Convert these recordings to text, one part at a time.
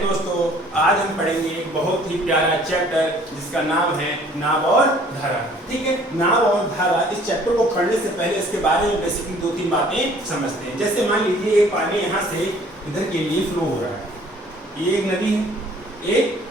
दोस्तों, आज हम पढ़ेंगे एक बहुत ही प्यारा चैप्टर जिसका नाम है नाव और धारा। ठीक है, नाव और धारा। इस चैप्टर को पढ़ने से पहले इसके बारे में बेसिकली दो तीन बातें समझते हैं। जैसे मान लीजिए ये पानी यहाँ से इधर के लिए फ्लो हो रहा है, ये एक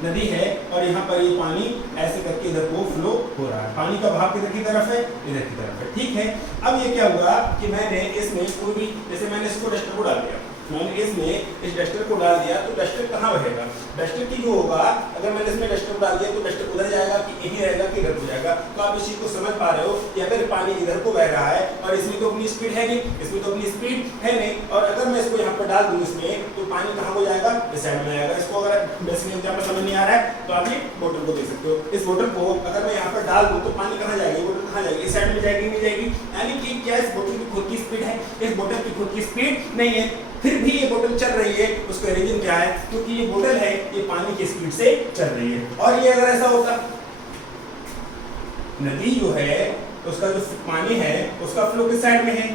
नदी है और यहाँ पर ये पानी ऐसे करके इधर को फ्लो हो रहा है। पानी का बहाव किधर की तरफ है? इधर की तरफ है। ठीक है, अब ये क्या हुआ कि मैंने इसमें पूरी, जैसे मैंने इसको डस्टर को डाल दिया, मैंने इसमें इस डस्टर को डाल दिया तो डस्टर कहाँ बहेगा? डस्टर की जो होगा, अगर मैंने इसमें डस्टर को डाल दिया तो डस्टर उधर जाएगा कि यहीं रहेगा कि इधर हो जाएगा। तो आप इस चीज को समझ पा रहे हो कि अगर पानी इधर को बह रहा है और इसमें तो अपनी स्पीड है नहीं, इसमें तो अपनी स्पीड है नहीं, और अगर मैं इसको यहाँ पर डाल दूँ इसमें तो पानी कहाँ हो जाएगा? इस साइड में जाएगा। इसको अगर बेसिकली एग्जाम्पल समझ नहीं आ रहा है तो आप ये बोतल को देख सकते हो। इस बोतल को अगर मैं यहाँ पर डाल दूँ तो पानी कहाँ जाएगी? बोतल कहाँ जाएगी? इस साइड में जाएगी, नहीं जाएगी। यानी कि क्या इस बोतल की खुद की स्पीड है? इस बोतल की खुद की स्पीड नहीं है, फिर भी ये बोतल चल रही है। उसका रीजन क्या है? क्योंकि ये बोतल है, ये पानी की स्पीड से चल रही है। और ये अगर ऐसा होता, नदी जो है उसका जो पानी है उसका फ्लो किस साइड में है?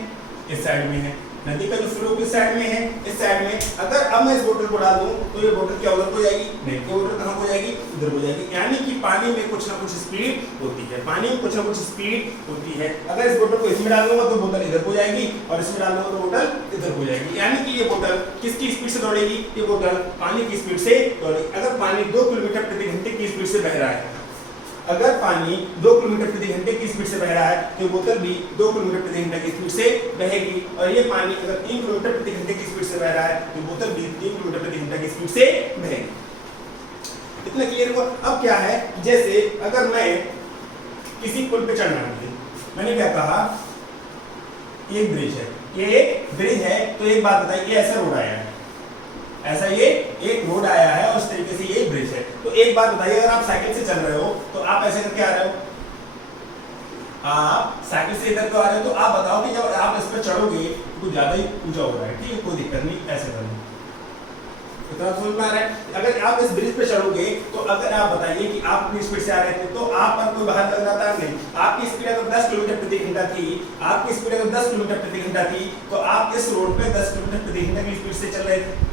इस साइड में है। नदी का जो फ्लो किस साइड में है? इस साइड में। अगर अब मैं इस बोतल को डाल दूं तो ये बोतल क्या उधर को जाएगी? नहीं, ये बोतल कहाँ को जाएगी? इधर को जाएगी। यानी कि पानी में कुछ ना कुछ स्पीड होती है, पानी में कुछ ना कुछ स्पीड होती है। अगर इस बोतल को इसमें डाल दूंगा तो बोतल इधर को जाएगी और इसमें डाल दूंगा तो बोतल इधर को जाएगी। यानी कि ये बोतल किसकी स्पीड से दौड़ेगी? ये बोतल पानी की स्पीड से दौड़ेगी। अगर पानी 2 किलोमीटर प्रति घंटे की स्पीड से बह रहा है, अगर पानी 2 किलोमीटर प्रति घंटे की स्पीड से बह रहा है तो बोतल भी 2 किलोमीटर प्रति घंटे की स्पीड से बहेगी। और ये पानी अगर 3 किलोमीटर प्रति घंटे की स्पीड से बह रहा है तो बोतल भी 3 किलोमीटर प्रति घंटे की स्पीड से बहेगी। इतना क्लियर हुआ? अब क्या है, जैसे अगर मैं किसी पुल पे चढ़ना है, मैंने क्या कहा, ये ब्रिज है, ये एक ब्रिज है। तो एक बात बताइए, ये ऐसा रोड आया है, ऐसा ये एक रोड आया है और उस तरीके से ये ब्रिज है। तो एक बात बताइए, अगर आप साइकिल से चल रहे हो तो आप ऐसे करके आ रहे हो, आप साइकिल से इधर को आ रहे हो, तो आप बताओ कि जब आप इस पर चढ़ोगे तो कुछ ज्यादा ही ऊंचा हो रहा है। ठीक है, कोई दिक्कत नहीं, ऐसे करना। तो समझ में आ रहा है? अगर आप इस ब्रिज पे चढ़ोगे तो अगर आप बताइए कि आप अपनी स्पीड से आ रहे थे तो आप पर कोई बाहर लग जाता है? नहीं। आपकी स्पीड अगर 10 किलोमीटर प्रति घंटा थी, आपकी स्पीड अगर 10 किलोमीटर प्रति घंटा थी तो आप इस रोड पे 10 किलोमीटर प्रति घंटा की स्पीड से चल रहे थे।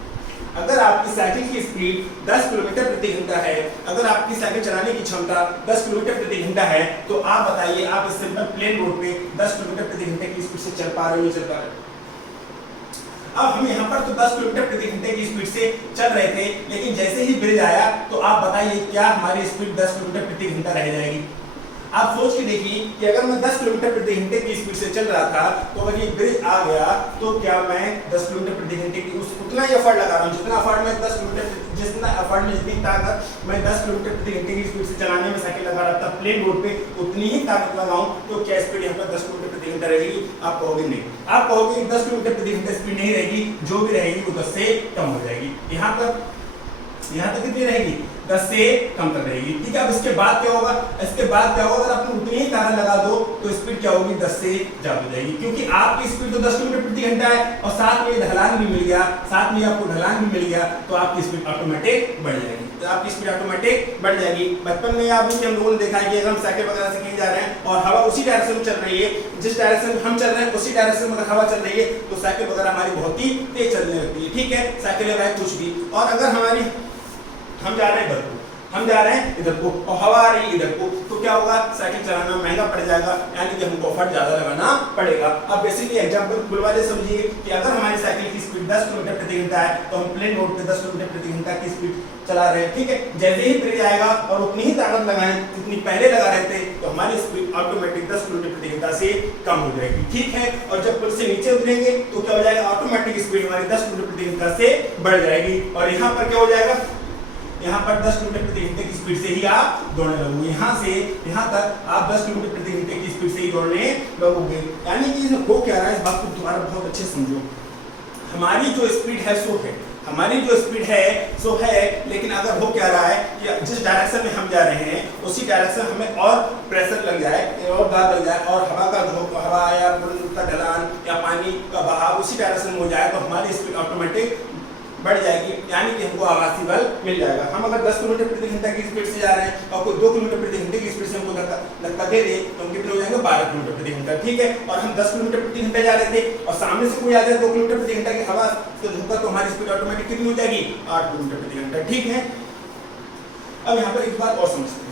अगर आपकी साइकिल की स्पीड 10 किलोमीटर प्रति घंटा है, अगर आपकी साइकिल चलाने की क्षमता 10 किलोमीटर प्रति घंटा है, तो आप बताइए आप इस सिंपल प्लेन रोड पे 10 किलोमीटर प्रति घंटे की स्पीड से चल पा रहे हो? चल पा रहे हो? अब हम यहाँ पर तो 10 किलोमीटर प्रति घंटे की स्पीड से चल रहे थे, लेकिन जैसे ही ब्रिज आया तो आप बताइए क्या हमारी स्पीड 10 किलोमीटर प्रति घंटा रह जाएगी? आप सोच के देखिए कि अगर मैं 10 किलोमीटर प्रति घंटे की स्पीड से चल रहा था तो अगर ये ब्रिज आ गया तो क्या मैं 10 किलोमीटर प्रति घंटे की उतना ही एफर्ट लगा रहा हूँ, जितना एफर्ट में 10 किलोमीटर, जितना एफर्ट में जितनी ताकत मैं 10 किलोमीटर प्रति घंटे की स्पीड से चलाने में साइकिल लगा रहा था प्लेन रोड पे, उतनी ही ताकत लगाऊं तो क्या स्पीड यहाँ पर 10 किलोमीटर प्रति घंटा रहेगी? आप कहोगे नहीं। आप कहोगे 10 किलोमीटर प्रति घंटा स्पीड नहीं रहेगी, जो भी रहेगी वो 10 से कम हो जाएगी। यहाँ तक कितनी रहेगी? 10 से कम तक रहेगी। ठीक है, अब इसके बाद क्या होगा? इसके बाद क्या होगा? अगर आप उतनी ही ताकत लगा दो तो स्पीड क्या होगी? 10 से ज्यादा हो जाएगी, क्योंकि आपकी स्पीड तो 10 किलोमीटर प्रति घंटा है और साथ में ढलान भी मिल गया, साथ में आपको ढलान भी मिल गया, तो आपकी स्पीड ऑटोमेटिक बढ़ जाएगी। तो आपकी स्पीड ऑटोमेटिक बढ़ जाएगी। बचपन में आप हम लोगों ने देखा है कि अगर हम साइकिल वगैरह से कहीं जा रहे हैं और हवा उसी डायरेक्शन में चल रही है, जिस डायरेक्शन में हम चल रहे हैं उसी डायरेक्शन में अगर हवा चल रही है तो साइकिल वगैरह हमारी बहुत ही तेज चलने लगती है। ठीक है, साइकिल वगैरह कुछ भी। और अगर हम जा रहे हैं इधर को, हम जा रहे हैं इधर को और हवा आ रही है इधर को, तो क्या होगा? साइकिल चलाना महंगा पड़ जाएगा, यानी कि हमको एफर्ट ज्यादा लगाना पड़ेगा। अब बेसिकली एग्जांपल पुल वाले समझिए कि अगर हमारी साइकिल की स्पीड 10 किलोमीटर प्रति घंटा है तो हम प्लेन रोड पे 10 किलोमीटर प्रति घंटा की स्पीड चला रहे हैं। ठीक है, जैसे ही ब्रिज आएगा और उतनी ही ताकत लगाएं जितनी पहले लगा रहे थे तो हमारी स्पीड ऑटोमेटिक 10 किलोमीटर प्रति घंटा से कम हो जाएगी। ठीक है, और जब पुल से नीचे उतरेंगे तो क्या हो जाएगा? ऑटोमेटिक स्पीड हमारी 10 किलोमीटर प्रति घंटा से बढ़ जाएगी। और यहाँ पर क्या हो जाएगा? यहाँ पर 10 किलोमीटर प्रति घंटे की स्पीड से ही आप दौड़ने लगोगे। यहाँ से यहाँ तक आप 10 किलोमीटर प्रति घंटे की स्पीड से ही दौड़ने लगोगे। यानी कि हो क्या रहा है, इस बात को दोबारा बहुत अच्छे समझो। हमारी जो स्पीड है सो है, हमारी जो स्पीड है सो है, लेकिन अगर हो क्या रहा है कि जिस डायरेक्शन में हम जा रहे हैं उसी डायरेक्शन हमें और प्रेशर लग जाए और दाब लग जाए और हवा का झोंका, हवा या ढलान या पानी का बहाव उसी डायरेक्शन में हो जाए तो हमारी स्पीड ऑटोमेटिक बढ़ जाएगी, यानी कि हमको आभासी बल मिल जाएगा। हम अगर 10 किलोमीटर प्रति घंटा की स्पीड से जा रहे हैं और कोई 2 किलोमीटर प्रति घंटे की स्पीड से हमको धक्का दे दे तो हम कितने हो जाएंगे 12 किलोमीटर प्रति घंटा, ठीक है। और हम 10 किलोमीटर प्रति घंटा जा रहे थे और सामने से कोई आ जाए 2 किलोमीटर प्रति घंटा की हवा से झुका तो हमारी स्पीड ऑटोमेटिक कितनी हो जाएगी 8 किलोमीटर प्रति घंटा, ठीक है। अब यहाँ पर एक बात और समझते हैं,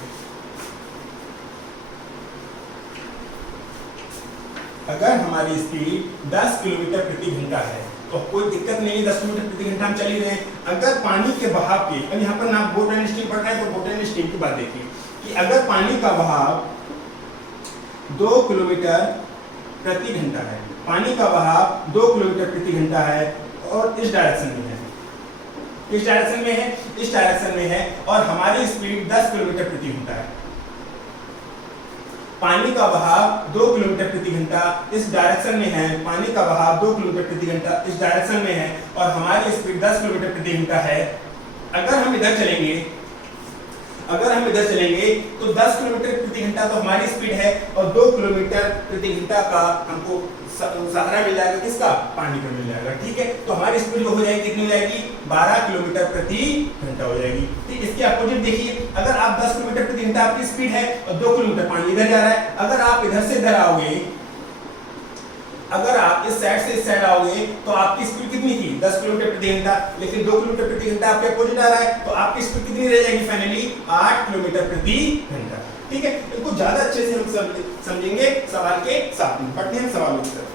अगर हमारी स्पीड 10 किलोमीटर प्रति घंटा है तो कोई दिक्कत नहीं है, 10 किलोमीटर प्रति घंटा हम चल ही रहे हैं। अगर पानी के बहाव की, अब यहाँ पर ना बोट एंड स्टीम पढ़ रहे हैं तो बोट एंड स्टीम की बात देखिए कि अगर पानी का बहाव 2 किलोमीटर प्रति घंटा है, पानी का बहाव 2 किलोमीटर प्रति घंटा है और इस डायरेक्शन में है, इस डायरेक्शन में है, इस डायरेक्शन में है और हमारी स्पीड 10 किलोमीटर प्रति घंटा है, पानी का बहाव 2 किलोमीटर प्रति घंटा इस डायरेक्शन में है, पानी का बहाव 2 किलोमीटर प्रति घंटा इस डायरेक्शन में है और हमारी स्पीड 10 किलोमीटर प्रति घंटा है। अगर हम इधर चलेंगे, अगर हम इधर चलेंगे तो 10 किलोमीटर प्रति घंटा तो हमारी स्पीड है और 2 किलोमीटर प्रति घंटा का हमको सहारा मिल जाएगा, किसका, पानी का मिल जाएगा, ठीक है। तो हमारी स्पीड हो जाएगी कितनी हो जाएगी 12 किलोमीटर प्रति घंटा हो जाएगी, ठीक। इसके अपोजिट देखिए, अगर आप 10 किलोमीटर प्रति घंटा आपकी स्पीड है और 2 किलोमीटर पानी इधर जा रहा है, अगर आप इधर से इधर आओगे, अगर आप इस साइड से इस साइड आओगे तो आपकी स्पीड कितनी थी 10 किलोमीटर प्रति घंटा, लेकिन 2 किलोमीटर प्रति घंटा आपके अपोजिट आ रहा है तो आपकी स्पीड कितनी रह जाएगी फाइनली 8 किलोमीटर प्रति घंटा, ठीक है। इनको ज्यादा अच्छे से हम समझेंगे सवाल के साथ में। बढ़ते हैं सवालों की तरफ।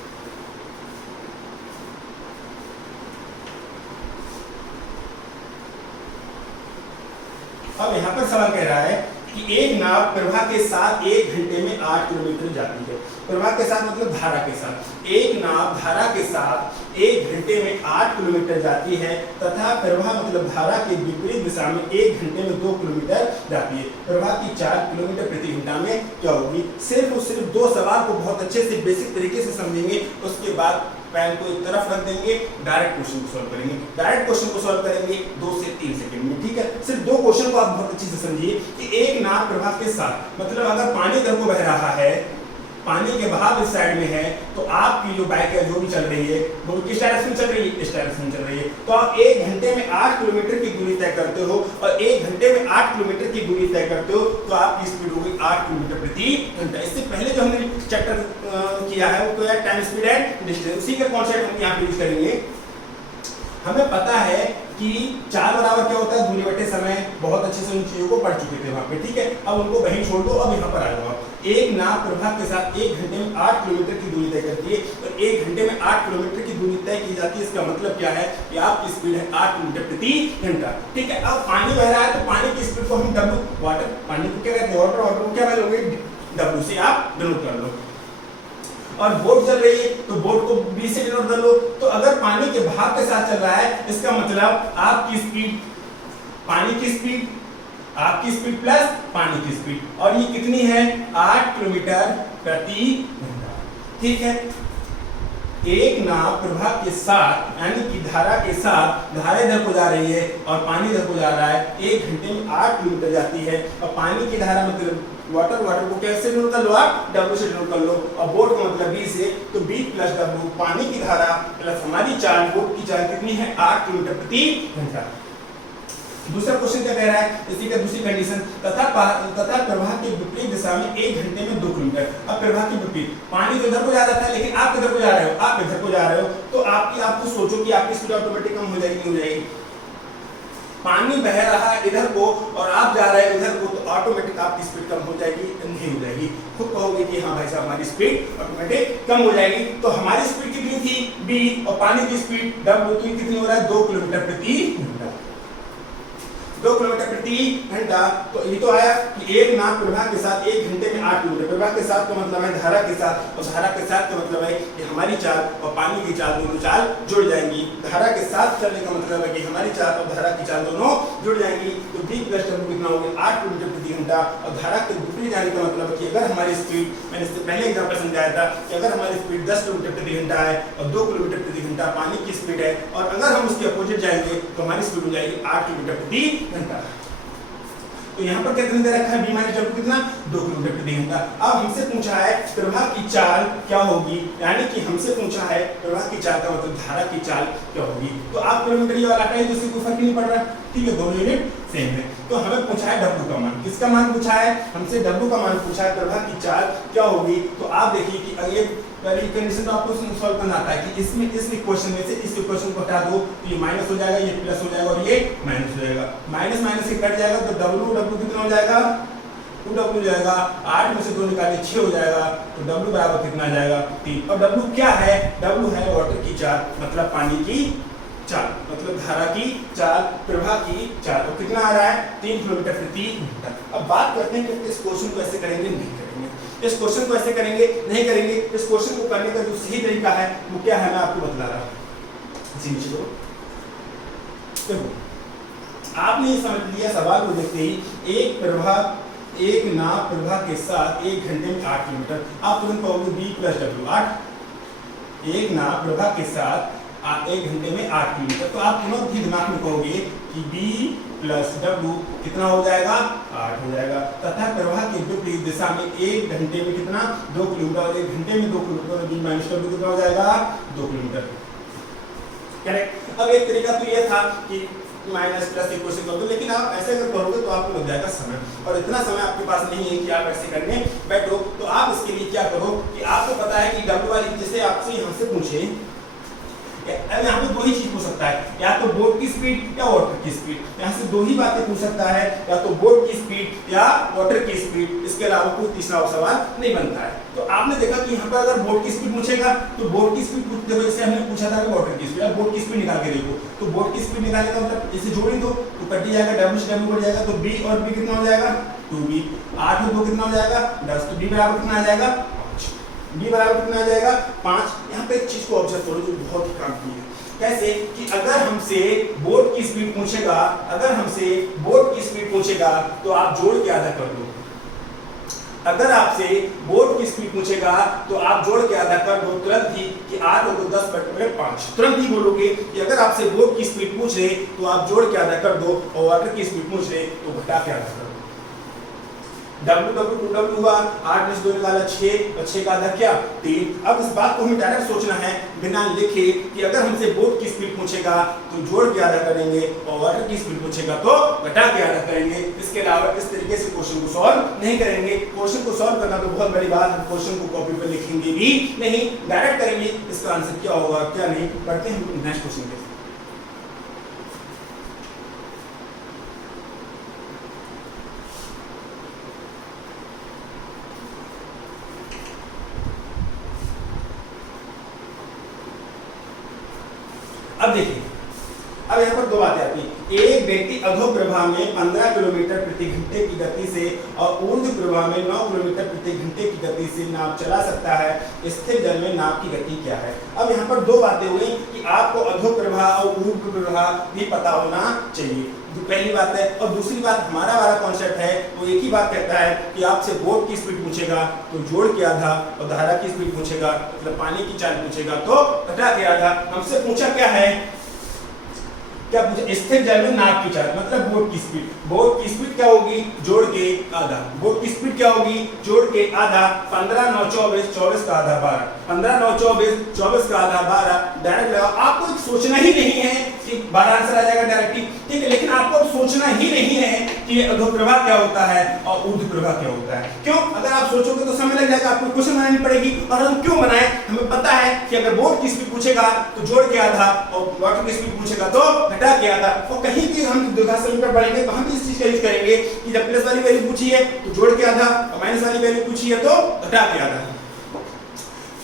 अब यहाँ पर सवाल कह रहा है कि एक नाव प्रवाह के साथ 1 घंटे में 8 किलोमीटर जाती है। प्रवाह के साथ मतलब धारा के साथ, एक नाव धारा के साथ 1 घंटे में 8 किलोमीटर जाती है तथा प्रवाह मतलब धारा के विपरीत दिशा में 1 घंटे में 2 किलोमीटर जाती है। प्रवाह की 4 किलोमीटर प्रति घंटा में क्या होगी। सिर्फ और सिर्फ 2 सवाल को बहुत अच्छे से बेसिक तरीके से समझेंगे, उसके बाद पेन को एक तरफ रख देंगे, डायरेक्ट क्वेश्चन को सॉल्व करेंगे। डायरेक्ट क्वेश्चन को सॉल्व करेंगे 2 से 3 सेकंड में, ठीक है। सिर्फ 2 क्वेश्चन को आप बहुत अच्छे से समझिए कि एक नाव प्रवाह के साथ मतलब अगर पानी इधर को बह रहा है, पानी के बहाव इस साइड में है तो आपकी जो बाइक है जो भी चल रही है वो किस डायरेक्शन में चल रही है, इस डायरेक्शन में चल रही है। तो आप 1 घंटे में 8 किलोमीटर की दूरी तय करते हो और 1 घंटे में 8 किलोमीटर की दूरी तय करते हो तो आपकी स्पीड होगी 8 किलोमीटर प्रति घंटा। इससे पहले जो हमने चैप्टर किया है वो है टाइम स्पीड एंड डिस्टेंस, उसी का कॉन्सेप्ट हम यहाँ पे यूज करेंगे। हमें पता है कि 4 बराबर क्या होता है दूरी बटे समय, बहुत अच्छे से उन चीजों को पढ़ चुके थे वहां पे, ठीक है। अब उनको वहीं छोड़ दो, अब यहाँ पर आ जाओ। एक नाव प्रवाह के साथ 1 घंटे में 8 किलोमीटर की दूरी तय करती है तो 1 घंटे में 8 किलोमीटर की दूरी तय की जाती है। इसका मतलब क्या है कि आपकी स्पीड है 8 किलोमीटर प्रति घंटा, ठीक है। अब पानी बह रहा है तो पानी की स्पीड को हम W, वाटर, पानी को क्या कहते हैं वाटर, वाटर को क्या बोलोगे W से आप डिनोट कर लो। और बोट चल रही है तो बोट को B से डिनोट कर लो। तो अगर पानी के बहाव के साथ चल रहा है इसका मतलब आपकी स्पीड, पानी की स्पीड, आपकी स्पीड प्लस पानी की स्पीड, और ये कितनी है 8 किलोमीटर प्रति घंटा, ठीक है। एक नाव प्रवाह के साथ यानी कि धारा के साथ, धारा इधर को जा रही है और पानी इधर को जा रहा है, 1 घंटे में 8 किलोमीटर जाती है और पानी की धारा मतलब वाटर, वाटर को कैसे डिनोट कर लो आप W से डिनोट कर लो और बोट का मतलब B से, तो B प्लस W, पानी की धारा प्लस हमारी चाल, बोट की चाल कितनी है 8 किलोमीटर प्रति घंटा। दूसरा क्वेश्चन क्या कह रहा है, इसी का दूसरी कंडीशन, तथा प्रवाह के विपरीत दिशा में 1 घंटे में 2 किलोमीटर। अब प्रवाह के विपरीत, पानी तो इधर को जा रहा था लेकिन आप इधर को जा रहे हो, आप इधर को जा रहे हो तो आपको सोचो कि आपकी स्पीड ऑटोमेटिक कम हो जाएगी, नहीं हो जाएगी। पानी बह रहा है इधर को और आप जा रहे हैं इधर को तो ऑटोमेटिक आपकी स्पीड कम हो जाएगी, नहीं हो जाएगी। खुद कहोगे कि हाँ भाई साहब हमारी स्पीड ऑटोमेटिक कम हो जाएगी। तो हमारी स्पीड कितनी थी B और पानी की स्पीड W, तो कितनी हो रहा है 2 किलोमीटर प्रति घंटा, 2 किलोमीटर प्रति घंटा। तो ये तो आया कि एक नाव प्रवाह के साथ 1 घंटे में 8 किलोमीटर, प्रवाह के साथ का मतलब है धारा के साथ, और धारा के साथ का मतलब है कि हमारी चाल और पानी की चाल दोनों चाल जुड़ जाएंगी। धारा के साथ चलने का मतलब है कि हमारी चाल और धारा की चाल दोनों जुड़ जाएंगी। तो B प्लस W कितना हो गया 8 किलोमीटर प्रति घंटा, और धारा के विपरीत जाने का मतलब है कि अगर हमारी स्पीड, मैंने इससे पहले एग्जाम्पल समझाया था कि अगर हमारी स्पीड 10 किलोमीटर प्रति घंटा है और 2 किलोमीटर प्रति घंटा पानी की स्पीड है और अगर हम उसके अपोजिट जाएंगे तो हमारी स्पीड हो जाएगी 8 किलोमीटर प्रति घंटा। तो यहाँ पर कितना दे रखा है b माइनस डब्ल्यू कितना 2 किलोमीटर प्रति घंटा। अब हमसे पूछा है प्रवाह की चाल क्या होगी, यानी कि हमसे पूछा है प्रवाह की चाल का मतलब धारा की चाल क्या होगी। तो आप किलोमीटर ये वाला हटाइए तो इससे कोई फर्क नहीं पड़ रहा, ठीक है, दोनों यूनिट सेम है। तो हमें पूछा है W का मान, किसका मान पूछा है, हमसे W का मान पूछा है, प्रवाह की चाल क्या होगी। तो आप देखिए कि अगले पहली कंडीशन तो आपको सॉल्व करना आता है कि इसमें इस इक्वेशन में से इस इक्वेशन को हटा दो तो ये माइनस हो जाएगा, ये प्लस हो जाएगा और ये माइनस हो जाएगा, माइनस माइनस से कट जाएगा तो W कितना हो जाएगा 2W हो जाएगा, 8 में से 2 निकाले 6 हो जाएगा, तो W बराबर कितना आ जाएगा 3। और W क्या है, W है वाटर की चाल, मतलब पानी की चाल, मतलब धारा की चाल, प्रवाह की चाल। तो कितना आ रहा है 3 किलोमीटर प्रति घंटा। अब बात करते हैं कि इस क्वेश्चन को ऐसे करेंगे नहीं करेंगे, इस क्वेश्चन को ऐसे करेंगे नहीं करेंगे। इस क्वेश्चन को करने का जो सही तरीका है वो क्या है मैं आपको बता रहा हूँ। देखो आपने ये समझ लिया सवाल को देखते ही, एक नाव प्रवाह के साथ 1 घंटे में 8 किलोमीटर, आप तुरंत पाओगे b प्लस डब्ल्यू 8, एक नाव प्रवाह के साथ 1 घंटे में 8 किलोमीटर। तो आप तुरंत ही दिमाग में कहोगे कि b प्लस डब्ल्यू कितना हो जाएगा 8 हो जाएगा, तथा प्रवाह के विपरीत दिशा में 1 घंटे में कितना 2 किलोमीटर, और 1 घंटे में 2 किलोमीटर, b माइनस डब्ल्यू कितना हो जाएगा 2 किलोमीटर। करेक्ट। अब एक तरीका तो ये था कि माइनस प्लस इक्वेशन कर दो, लेकिन आप ऐसे अगर करोगे तो आपको लग जाएगा समय, और इतना समय आपके पास नहीं है कि आप ऐसे करने बैठो। तो आप इसके लिए क्या करो कि आपको पता है कि डब्ल्यू वाली जैसे आपसे यहाँ से पूछे, अब यहाँ पे 2 ही चीज पूछ सकता है, या तो बोट की स्पीड या वाटर की स्पीड। यहाँ से 2 ही बातें पूछ सकता है, या तो बोट की स्पीड या वाटर की स्पीड, इसके अलावा कोई तीसरा सवाल नहीं बनता है। तो आपने देखा कि यहाँ पर अगर बोट की स्पीड पूछेगा तो बोट की स्पीड पूछते हुए जैसे हमने पूछा था कि वाटर की स्पीड, या बोट की स्पीड निकाल के देखो, तो बोट की स्पीड निकालने का मतलब इसे जोड़ दो तो कट जाएगा, डब्ल्यू से डब्ल्यू कट जाएगा, तो b और b कितना हो जाएगा 2b, 8 में 2 कितना हो जाएगा 10, तो b बराबर कितना आ जाएगा 5, b बराबर कितना आ जाएगा 5। यहाँ पे एक चीज को ऑब्जर्व करो जो बहुत ही काम की है, कैसे कि अगर हमसे बोट की स्पीड पूछेगा, अगर हमसे बोट की स्पीड पूछेगा तो आप जोड़ के आधा कर दो। अगर आपसे बोट की स्पीड पूछेगा तो आप जोड़ के आधा कर दो, तुरंत ही कि 8 और 10 बटे 5, तुरंत ही बोलोगे कि अगर आपसे बोट की स्पीड पूछ रहे तो आप जोड़ के आधा कर दो, और वाटर की स्पीड पूछ रहे तो घटा के आधा कर दो। W हुआ 8 में से 2 निकाला 6, और 6 का आधा क्या 3। अब इस बात को हमें डायरेक्ट सोचना है बिना लिखे कि अगर हमसे बोट की स्पीड पूछेगा तो जोड़ के आधा करेंगे, और वाटर की स्पीड पूछेगा तो घटा के आधा करेंगे। इसके अलावा इस तरीके से क्वेश्चन को सॉल्व नहीं करेंगे। क्वेश्चन को सॉल्व करना तो बहुत बड़ी बात है, क्वेश्चन को कॉपी पर लिखेंगे भी नहीं, डायरेक्ट करेंगे। इसका आंसर क्या होगा क्या नहीं, पढ़ते हैं नेक्स्ट क्वेश्चन के। अब देखिए, अब यहाँ पर 2 बातें आती हैं। एक व्यक्ति अधो प्रवाह में 15 किलोमीटर प्रति घंटे की गति से और ऊर्ध्व प्रवाह में 9 किलोमीटर प्रति घंटे की गति से नाव चला सकता है, स्थिर जल में नाव की गति क्या है। अब यहाँ पर 2 बातें हुई कि आपको अधो प्रवाह और ऊर्ध्व प्रवाह भी पता होना चाहिए, तो पहली बात है। और दूसरी बात हमारा वाला कॉन्सेप्ट है वो एक ही बात कहता है कि आपसे बोट की स्पीड पूछेगा तो जोड़ के आधा, और धारा की स्पीड पूछेगा मतलब पानी की चाल पूछेगा तो घटा के आधा। हमसे पूछा क्या है, क्या पूछा स्थिर जल में नाव की चाल मतलब बोट की स्पीड। बोट की स्पीड क्या होगी जोड़ के आधा, बोट की स्पीड क्या होगी जोड़ के आधा। 15 9 24, 24 का आधा 12, 15 9 24, 24 का आधा 12। डायरेक्ट लगा, आपको सोचना ही नहीं है कि 12 आंसर आ जाएगा डायरेक्टली, ठीक है, लेकिन आपको सोचना ही नहीं है कि अधो प्रवाह क्या होता है और ऊर्ध्व प्रवाह क्या होता है। क्यों? अगर आप सोचोगे तो समय लग जाएगा, आपको क्वेश्चन बनानी पड़ेगी। और हम क्यों बनाए, हमें पता है कि अगर बोट की स्पीड पूछेगा तो जोड़ के आधा, और वाटर की स्पीड पूछेगा तो घटा के आधा। और कहीं भी हम द्विघात समीकरण पढ़ेंगे तो हम इस चीज का यूज करेंगे कि जब प्लस वाली वैल्यू पूछी है तो जोड़ के आधा, और माइनस वाली वैल्यू पूछी है तो घटा के आधा।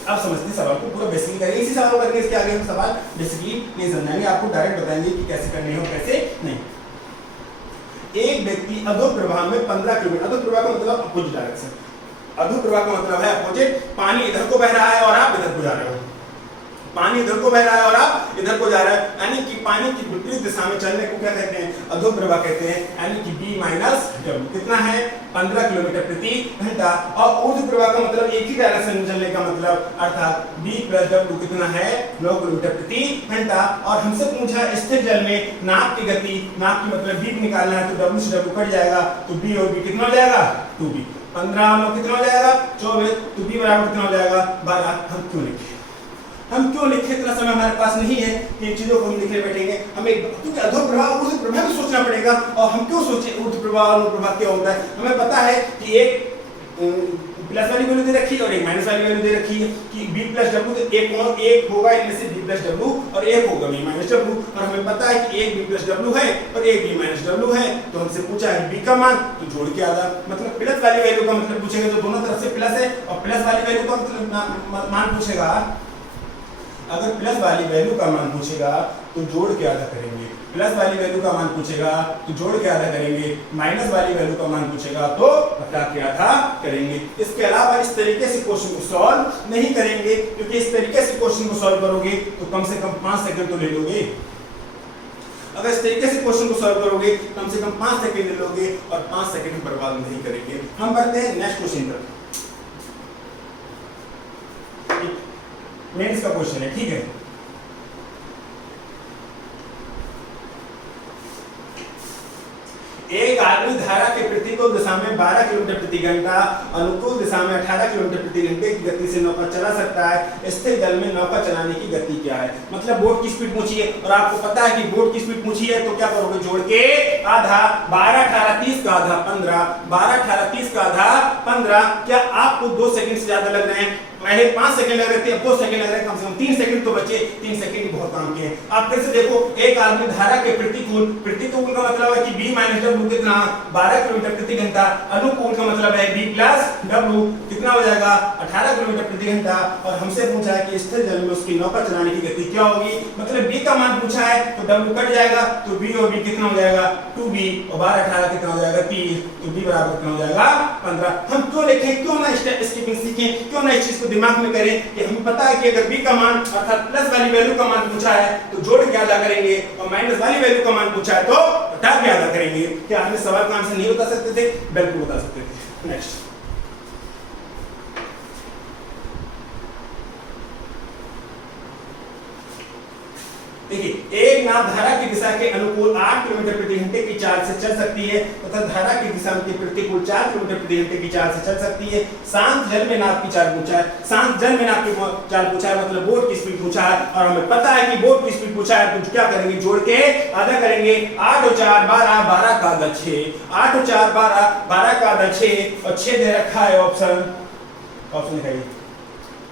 आप समझते सवाल को पूरा बेसिकली करेंगे, इसी सवाल करके इसके आगे हम सवाल बेसिकली नहीं समझाएंगे, आपको डायरेक्ट बताएंगे कि कैसे करने हो कैसे नहीं। एक व्यक्ति अधो प्रवाह में 15 किलोमीटर, अधो प्रवाह का मतलब अपोजिट डायरेक्शन, अधो प्रवाह का मतलब है अपोजिट, पानी इधर को बह रहा है और आप इधर को जा रहे हो, पानी इधर को बह रहा है और आप इधर को जा रहा है, यानी कि पानी की विपरीत दिशा में चलने को क्या कहते हैं, अधो प्रवाह कहते हैं, यानी कि B माइनस W कितना है 15 किलोमीटर प्रति घंटा। और ऊर्ध्व प्रवाह का मतलब एक ही डायरेक्शन में चलने का मतलब, अर्थात B प्लस W कितना है 9 किलोमीटर प्रति घंटा। और हमसे पूछा स्थिर जल में नाप की गति, नाप की मतलब B निकालना है तो W से W कट जाएगा तो B और B कितना हो जाएगा 2B, 15 9 कितना हो जाएगा 24, तो B बराबर कितना हो जाएगा 12। हम क्यों लिखे इतना समय हमारे पास नहीं है कि इन चीजों को हम लिखने बैठेंगे, हमें क्योंकि अधो प्रवाह ऊर्ध्व प्रवाह भी सोचना पड़ेगा। और हम क्यों सोचे ऊर्ध्व प्रवाह और अनुप्रवाह प्रवाह क्या होता है, हमें पता है कि एक प्लस वाली वैल्यू दे रखी है और एक माइनस वाली वैल्यू दे रखी है कि B प्लस W, तो एक होगा इनमें से B प्लस W और एक होगा B माइनस W। और हमें पता है कि एक B प्लस W है और एक B माइनस W है, तो हमसे पूछा है B का मान, तो जोड़ के आधा मतलब प्लस वाली वैल्यू का मतलब पूछेगा तो दोनों तरफ से प्लस है, और प्लस वाली वैल्यू का मतलब मान पूछेगा, अगर प्लस वाली वैल्यू का मान पूछेगा तो जोड़ के आधा करेंगे, प्लस वाली वैल्यू का मान पूछेगा तो जोड़ के आधा करेंगे, माइनस वाली वैल्यू का मान पूछेगा तो घटा के आधा करेंगे। इसके अलावा इस तरीके से क्वेश्चन को सॉल्व नहीं करेंगे, क्योंकि इस तरीके से क्वेश्चन को सॉल्व करोगे तो कम से कम 5 सेकंड तो ले लोगे। अगर इस तरीके से क्वेश्चन को सॉल्व करोगे कम से कम 5 सेकंड ले लोगे और 5 सेकंड बर्बाद नहीं करेंगे। हम बढ़ते हैं नेक्स्ट क्वेश्चन पर, मेंस का क्वेश्चन है, ठीक है। एक आदमी धारा के प्रतिकूल दिशा में 12 किलोमीटर प्रति घंटा, अनुकूल दिशा में 18 किलोमीटर प्रति घंटे की गति से नौका चला सकता है। स्थिर जल में नौका चलाने की गति क्या है, मतलब बोट की स्पीड पूछी है और आपको पता है कि बोट की स्पीड पूछी है तो क्या करोगे, जोड़ के आधा, 12 18 30 का आधा 15, 12 18 30 का आधा 15। क्या आपको 2 सेकंड से ज्यादा लग रहे हैं, पहले 5 सेकंड लग रहे थे, अब 2 सेकंड लग रहे हैं, कम से कम 3 सेकंड तो बचे, 3 सेकंड ही बहुत काम के हैं। आप फिर से देखो, एक आदमी धारा के प्रतिकूल, प्रतिकूल का मतलब है कि B माइनस W कितना 12 किलोमीटर प्रति घंटा, अनुकूल का मतलब है B प्लस W कितना हो जाएगा 18 किलोमीटर प्रति घंटा। और हमसे पूछा है कि स्थिर जल में उसकी नौका चलाने की गति क्या होगी, मतलब B का मान पूछा है तो W कट जाएगा तो B और B कितना हो जाएगा 2B, और 12 18 कितना हो जाएगा 30, तो B बराबर कितना हो जाएगा 15। हम क्यों लिखें, क्यों ना स्किपिंग सीखें, क्यों ना इस चीज को दिमाग में करें कि हमें पता है कि अगर B का मान अर्थात प्लस वाली वैल्यू का मान पूछा है तो जोड़ के आधा करेंगे, और माइनस वाली वैल्यू का मान पूछा है तो घटा के आधा करेंगे। क्या हमें सवाल का आंसर नहीं बता सकते थे, बिल्कुल बता सकते थे। नेक्स्ट, देखिए, एक नाव धारा की दिशा के अनुकूल 8 किलोमीटर प्रति घंटे की चाल से चल सकती है तथा धारा की दिशा के प्रतिकूल 4 किलोमीटर प्रति घंटे की चाल से चल सकती है। शांत जल में नाव की चाल पूछा है, शांत जल में नाव की चाल पूछा है मतलब बोट की स्पीड पूछा है, और हमें पता है कि बोट की स्पीड पूछा है तो क्या करेंगे, जोड़ के आधा करेंगे। 8 और 4 12, 12 का आधा 6, 8 और 4 12, 12 का आधा 6, और 6 दे रखा है ऑप्शन दिखाइए,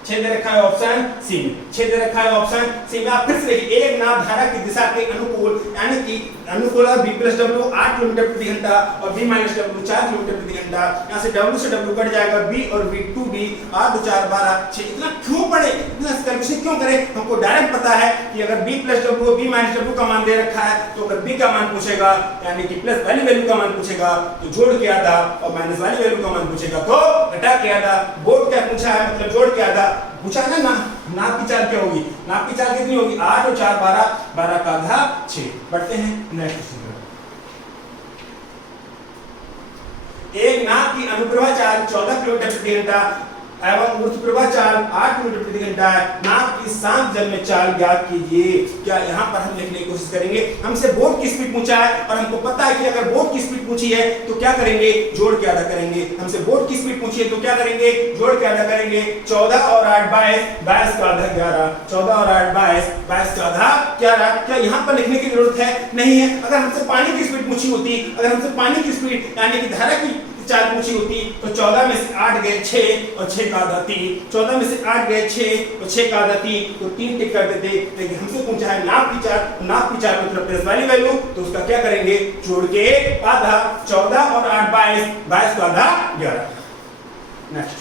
6 दे रखा है ऑप्शन सी में, 6 दे रखा है ऑप्शन सी में। आप फिर से देखिए, एक नाव धारा की दिशा के अनुकूल, यानी कि अनुकूल B प्लस W 8 किलोमीटर प्रति घंटा और B माइनस W 4 किलोमीटर प्रति घंटा, यहाँ से W से W कट जाएगा, B और B 2B, 8 2 4 12 6। इतना क्यों पढ़े, इतना कैलकुलेशन क्यों करें, हमको डायरेक्ट पता है कि अगर B plus W B minus W का मान दे रखा है तो अगर B का मान पूछेगा यानी कि प्लस वाली वैल्यू का मान पूछेगा तो जोड़ के आधा, और माइनस वाली वैल्यू का मान पूछेगा तो घटा के आधा। बोर्ड क्या पूछा है मतलब जोड़ के आधा पूछा है ना। नाप की चाल क्या होगी, नाप की चाल कितनी होगी 8 और 4 12, 12 का आधा 6। बढ़ते हैं नेक्स्ट क्वेश्चन। एक नाप की अनुप्रवाह चाल 14 किलोमीटर प्रति घंटा एवं ऊर्ध्वप्रवाह चाल 8 किलोमीटर प्रति घंटा है। नाप की शांत जल में चाल ज्ञात कीजिए। क्या यहाँ पर हम लिखने की कोशिश करेंगे, हमसे बोट की स्पीड पूछा है और हमको पता है कि अगर बोट की स्पीड पूछी है तो क्या करेंगे, जोड़ के आधा करेंगे। हमसे बोट की स्पीड पूछी है तो क्या करेंगे, जोड़ के आधा करेंगे। 14 और 8 22, 22 का आधा 11, 14 और 8 22, 22 का आधा 11। क्या यहाँ पर लिखने की जरूरत है, नहीं है। अगर हमसे पानी की स्पीड पूछी होती, अगर हमसे पानी की स्पीड यानी कि धारा की चाल पूछी होती तो 14 में से 8 गए 6 और 6 का आधा 3, 14 में से 8 गए 6 और 6 का आधा 3, तो 3 टिक कर देते। लेकिन हमसे पूछा है नाप की चाल, नाप की चाल मतलब प्लस वाली वैल्यू, तो उसका क्या करेंगे, जोड़ के आधा। 14 और 8 22, 22 का आधा 11। नेक्स्ट,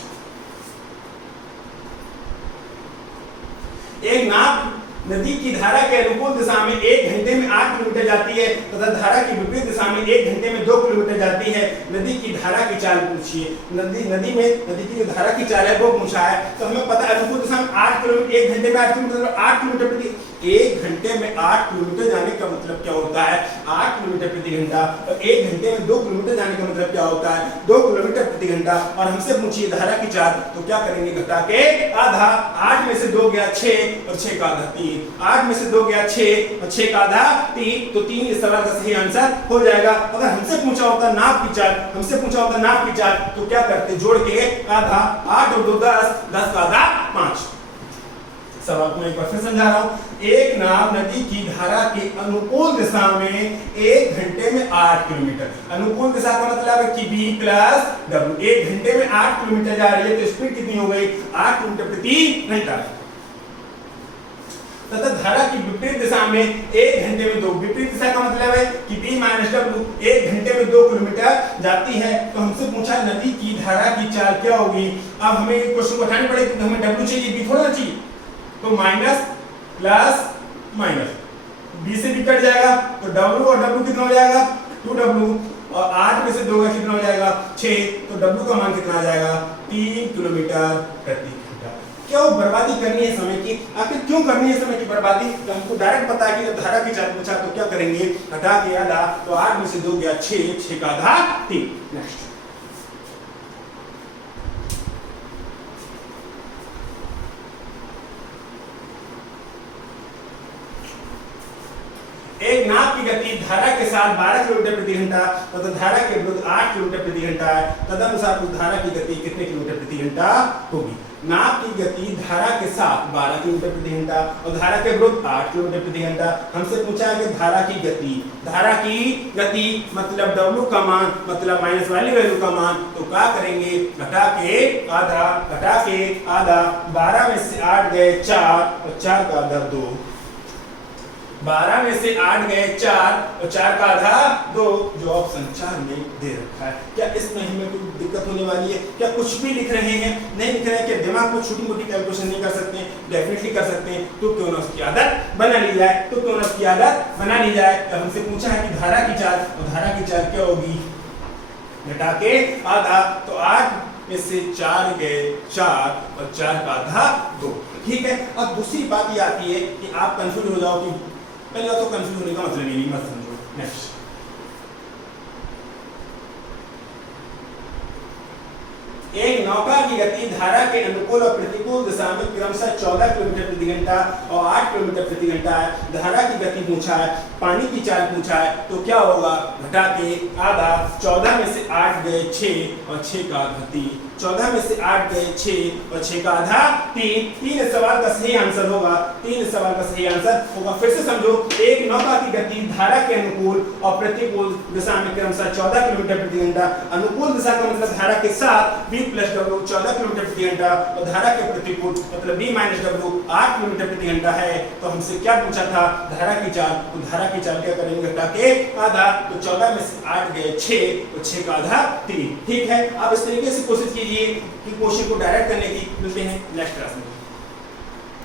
एक नाप नदी की धारा के अनुकूल दिशा में 1 घंटे में 8 किलोमीटर जाती है तथा धारा की विपरीत दिशा में 1 घंटे में 2 किलोमीटर जाती है। नदी की धारा की चाल पूछिए, नदी की जो धारा की चाल है वो पूछा है, तो हमें पता है अनुकूल दिशा में 8 किलोमीटर 1 घंटे में 8 किलोमीटर 8 किलोमीटर प्रति 1 घंटे में 8 किलोमीटर जाने का मतलब क्या होता है 8 किलोमीटर प्रति घंटा, और 1 घंटे में 2 किलोमीटर जाने का मतलब क्या होता है 2 किलोमीटर प्रति घंटा। और हमसे पूछिए धारा की चाल, तो क्या करेंगे घटा के आधा, 8 में से 2 गया 6 और 6 का आधा 3, 8 में से 2 गया 6 और 6 का आधा 3, तो 3 इस सवाल का सही आंसर हो जाएगा। अगर हमसे पूछा होता नाप की चाल, तो क्या करते जोड़ के आधा, 8 और 2 10, 10 का आधा 5। सवाल को मैं एक बार फिर समझा रहा हूं। एक नाव नदी की धारा के अनुकूल दिशा में 1 घंटे में 8 किलोमीटर, अनुकूल दिशा का मतलब है कि b प्लस w, 1 घंटे में 8 किलोमीटर जा रही है, तो स्पीड कितनी हो गई 8 किलोमीटर प्रति घंटा। तथा धारा की विपरीत दिशा में 1 घंटे में 2, विपरीत दिशा का मतलब है कि b माइनस w 1 घंटे में 2 किलोमीटर जाती है। तो हमसे पूछा नदी की धारा की चाल क्या होगी। अब हमें क्वेश्चन को उठाने पड़ेगा क्योंकि हमें w चाहिए, b थोड़ा चाहिए, तो माइनस प्लस माइनस b से b कट जाएगा, तो w और w कितना हो जाएगा 2w, और 8 में से 2 का कितना हो जाएगा 6, तो w का मान कितना आ जाएगा 3 किलोमीटर प्रति घंटा। क्यों बर्बादी करनी है समय की, आखिर क्यों करनी है समय की बर्बादी, तो हमको डायरेक्ट पता है कि जब धारा की चाल पूछा तो क्या करेंगे घटा के आधा, तो 8 में से 2 गया 6, 6 का आधा 3। नेक्स्ट एक नाव की गति धारा के साथ 12 किलोमीटर प्रति घंटा तथा धारा के विरुद्ध 8 किलोमीटर प्रति घंटा है, तदनुसार उस धारा की गति कितने किलोमीटर प्रति घंटा होगी। नाव की गति धारा के साथ 12 किलोमीटर प्रति घंटा और धारा के विरुद्ध 8 किलोमीटर प्रति घंटा। हमसे पूछा है कि धारा की गति मतलब w का मान मतलब माइनस वाली वैल्यू का मान, तो क्या करेंगे घटा के आधा, 12 में से 8 गए 4 और 4 का आधा 2, 12 में से 8 गए 4 और 4 का आधा 2, जो ऑप्शन 4 में दे रखा है। क्या इसमें हमें कोई दिक्कत होने वाली है, क्या कुछ भी लिख रहे हैं नहीं लिख रहे हैं, क्या दिमाग को छोटी मोटी कैलकुलेशन नहीं कर सकते हैं, डेफिनेटली कर सकते हैं, तो क्यों ना उसकी आदत बना ली जाए, तो हमसे पूछा है कि धारा की चाल, और धारा की चाल क्या होगी घटा के आधा, तो 8 में से 4 गए 4 और 4 का आधा 2। ठीक है। और दूसरी बात ये आती है कि आप कंफ्यूज हो जाओ कि पहले तो कंफ्यूज होने का मतलब नहीं, मत समझो। नेक्स्ट एक नौका की गति धारा के अनुकूल और प्रतिकूल दिशा में क्रमशः 14 किलोमीटर प्रति घंटा और 8 किलोमीटर प्रति घंटा है। धारा की गति पूछा है, पानी की चाल पूछा है, तो क्या होगा घटा के आधा, 14 में से 8 गए 6 और 6 का आधा 3, 14 में से 8 गए 6 और 6 का आधा 3 इस सवाल का सही आंसर होगा, फिर से समझो। एक नौका की गति धारा के अनुकूल और प्रतिकूल दिशा में क्रमशः 14 किलोमीटर प्रति घंटा, अनुकूल दिशा का मतलब धारा के साथ b प्लस w 14 किलोमीटर प्रति घंटा और धारा के प्रतिकूल मतलब b माइनस w 8 किलोमीटर प्रति घंटा है। तो हमसे क्या पूछा था धारा की चाल, तो धारा की चाल क्या करेंगे घटा के आधा, तो 14 में से 8 गए 6 और 6 का आधा 3। ठीक है। आप इस तरीके से कोशिश कीजिए कि क्वेश्चन को डायरेक्ट करने की। मिलते हैं नेक्स्ट क्लास में।